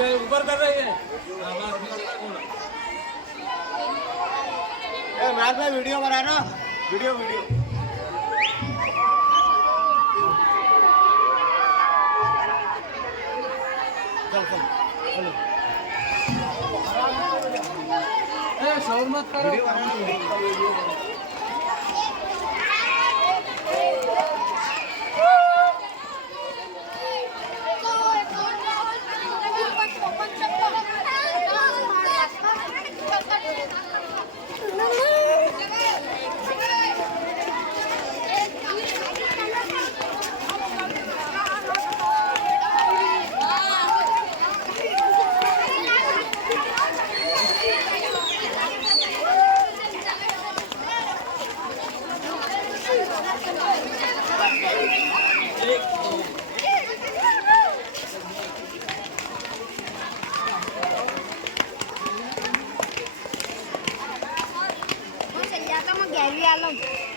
ऊपर कर रही है मैच में वीडियो बना ना वीडियो चल शोर मत करो Gary Allen.